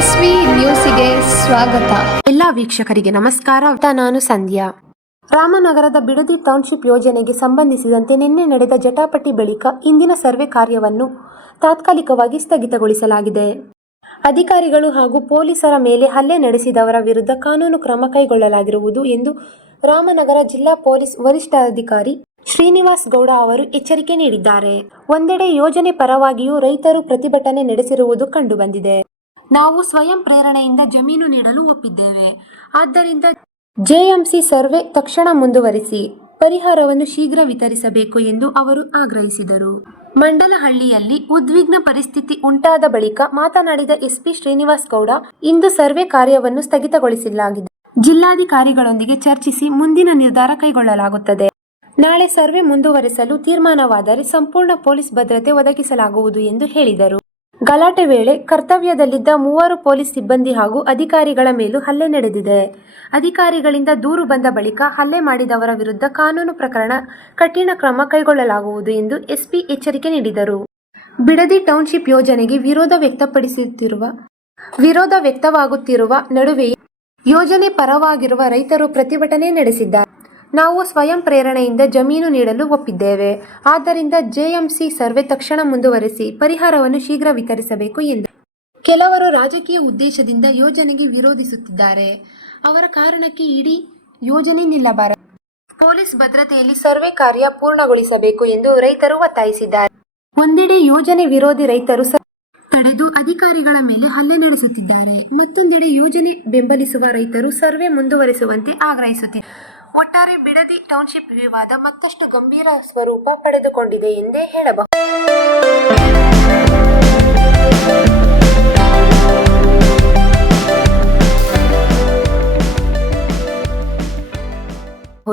S V ನ್ಯೂಸಿಗೆ ಸ್ವಾಗತ. ಎಲ್ಲ ವೀಕ್ಷಕರಿಗೆ ನಮಸ್ಕಾರ. ನಾನು ಸಂಧ್ಯಾ. ರಾಮನಗರದ ಬಿಡದಿ ಟೌನ್ಶಿಪ್ ಯೋಜನೆಗೆ ಸಂಬಂಧಿಸಿದಂತೆ ನಿನ್ನೆ ನಡೆದ ಜಟಾಪಟಿ ಬಳಿಕ ಇಂದಿನ ಸರ್ವೆ ಕಾರ್ಯವನ್ನು ತಾತ್ಕಾಲಿಕವಾಗಿ ಸ್ಥಗಿತಗೊಳಿಸಲಾಗಿದೆ. ಅಧಿಕಾರಿಗಳು ಹಾಗೂ ಪೊಲೀಸರ ಮೇಲೆ ಹಲ್ಲೆ ನಡೆಸಿದವರ ವಿರುದ್ಧ ಕಾನೂನು ಕ್ರಮ ಕೈಗೊಳ್ಳಲಾಗಿರುವುದು ಎಂದು ರಾಮನಗರ ಜಿಲ್ಲಾ ಪೊಲೀಸ್ ವರಿಷ್ಠಾಧಿಕಾರಿ ಶ್ರೀನಿವಾಸ್ ಗೌಡ ಅವರು ಎಚ್ಚರಿಕೆ ನೀಡಿದ್ದಾರೆ. ಒಂದೆಡೆ ಯೋಜನೆ ಪರವಾಗಿಯೂ ರೈತರು ಪ್ರತಿಭಟನೆ ನಡೆಸಿರುವುದು ಕಂಡುಬಂದಿದೆ. ನಾವು ಸ್ವಯಂ ಪ್ರೇರಣೆಯಿಂದ ಜಮೀನು ನೀಡಲು ಒಪ್ಪಿದ್ದೇವೆ. ಆದ್ದರಿಂದ ಜೆಎಂಸಿ ಸರ್ವೆ ತಕ್ಷಣ ಮುಂದುವರಿಸಿ ಪರಿಹಾರವನ್ನು ಶೀಘ್ರ ವಿತರಿಸಬೇಕು ಎಂದು ಅವರು ಆಗ್ರಹಿಸಿದರು. ಮಂಡಲಹಳ್ಳಿಯಲ್ಲಿ ಉದ್ವಿಗ್ನ ಪರಿಸ್ಥಿತಿ ಉಂಟಾದ ಬಳಿಕ ಮಾತನಾಡಿದ ಎಸ್ಪಿ ಶ್ರೀನಿವಾಸ್ ಗೌಡ, ಇಂದು ಸರ್ವೆ ಕಾರ್ಯವನ್ನು ಸ್ಥಗಿತಗೊಳಿಸಲಾಗಿದೆ. ಜಿಲ್ಲಾಧಿಕಾರಿಗಳೊಂದಿಗೆ ಚರ್ಚಿಸಿ ಮುಂದಿನ ನಿರ್ಧಾರ ಕೈಗೊಳ್ಳಲಾಗುತ್ತದೆ. ನಾಳೆ ಸರ್ವೆ ಮುಂದುವರಿಸಲು ತೀರ್ಮಾನವಾದರೆ ಸಂಪೂರ್ಣ ಪೊಲೀಸ್ ಭದ್ರತೆ ಒದಗಿಸಲಾಗುವುದು ಎಂದು ಹೇಳಿದರು. ಗಲಾಟೆ ವೇಳೆ ಕರ್ತವ್ಯದಲ್ಲಿದ್ದ 3 ಪೊಲೀಸ್ ಸಿಬ್ಬಂದಿ ಹಾಗೂ ಅಧಿಕಾರಿಗಳ ಮೇಲೂ ಹಲ್ಲೆ ನಡೆದಿದೆ. ಅಧಿಕಾರಿಗಳಿಂದ ದೂರು ಬಂದ ಬಳಿಕ ಹಲ್ಲೆ ಮಾಡಿದವರ ವಿರುದ್ಧ ಕಾನೂನು ಪ್ರಕರಣ ಕಠಿಣ ಕ್ರಮ ಕೈಗೊಳ್ಳಲಾಗುವುದು ಎಂದು ಎಸ್ಪಿ ಎಚ್ಚರಿಕೆ ನೀಡಿದರು. ಬಿಡದಿ ಟೌನ್ಶಿಪ್ ಯೋಜನೆಗೆ ವಿರೋಧ ವ್ಯಕ್ತವಾಗುತ್ತಿರುವ ನಡುವೆಯೇ ಯೋಜನೆ ಪರವಾಗಿರುವ ರೈತರು ಪ್ರತಿಭಟನೆ ನಡೆಸಿದ್ದಾರೆ. ನಾವು ಸ್ವಯಂ ಪ್ರೇರಣೆಯಿಂದ ಜಮೀನು ನೀಡಲು ಒಪ್ಪಿದ್ದೇವೆ. ಆದ್ದರಿಂದ ಜೆಎಂಸಿ ಸರ್ವೆ ತಕ್ಷಣ ಮುಂದುವರಿಸಿ ಪರಿಹಾರವನ್ನು ಶೀಘ್ರ ವಿತರಿಸಬೇಕು ಎಂದರು. ಕೆಲವರು ರಾಜಕೀಯ ಉದ್ದೇಶದಿಂದ ಯೋಜನೆಗೆ ವಿರೋಧಿಸುತ್ತಿದ್ದಾರೆ. ಅವರ ಕಾರಣಕ್ಕೆ ಇಡೀ ಯೋಜನೆ ನಿಲ್ಲಬಾರದು. ಪೊಲೀಸ್ ಭದ್ರತೆಯಲ್ಲಿ ಸರ್ವೆ ಕಾರ್ಯ ಪೂರ್ಣಗೊಳಿಸಬೇಕು ಎಂದು ರೈತರು ಒತ್ತಾಯಿಸಿದ್ದಾರೆ. ಒಂದೆಡೆ ಯೋಜನೆ ವಿರೋಧಿ ರೈತರು ತಡೆದು ಅಧಿಕಾರಿಗಳ ಮೇಲೆ ಹಲ್ಲೆ ನಡೆಸುತ್ತಿದ್ದಾರೆ. ಮತ್ತೊಂದೆಡೆ ಯೋಜನೆ ಬೆಂಬಲಿಸುವ ರೈತರು ಸರ್ವೆ ಮುಂದುವರಿಸುವಂತೆ ಆಗ್ರಹಿಸುತ್ತಿದ್ದಾರೆ. ಒಟ್ಟಾರೆ ಬಿಡದಿ ಟೌನ್ಶಿಪ್ ವಿವಾದ ಮತ್ತಷ್ಟು ಗಂಭೀರ ಸ್ವರೂಪ ಪಡೆದುಕೊಂಡಿದೆ ಎಂದೇ ಹೇಳಬಹುದು.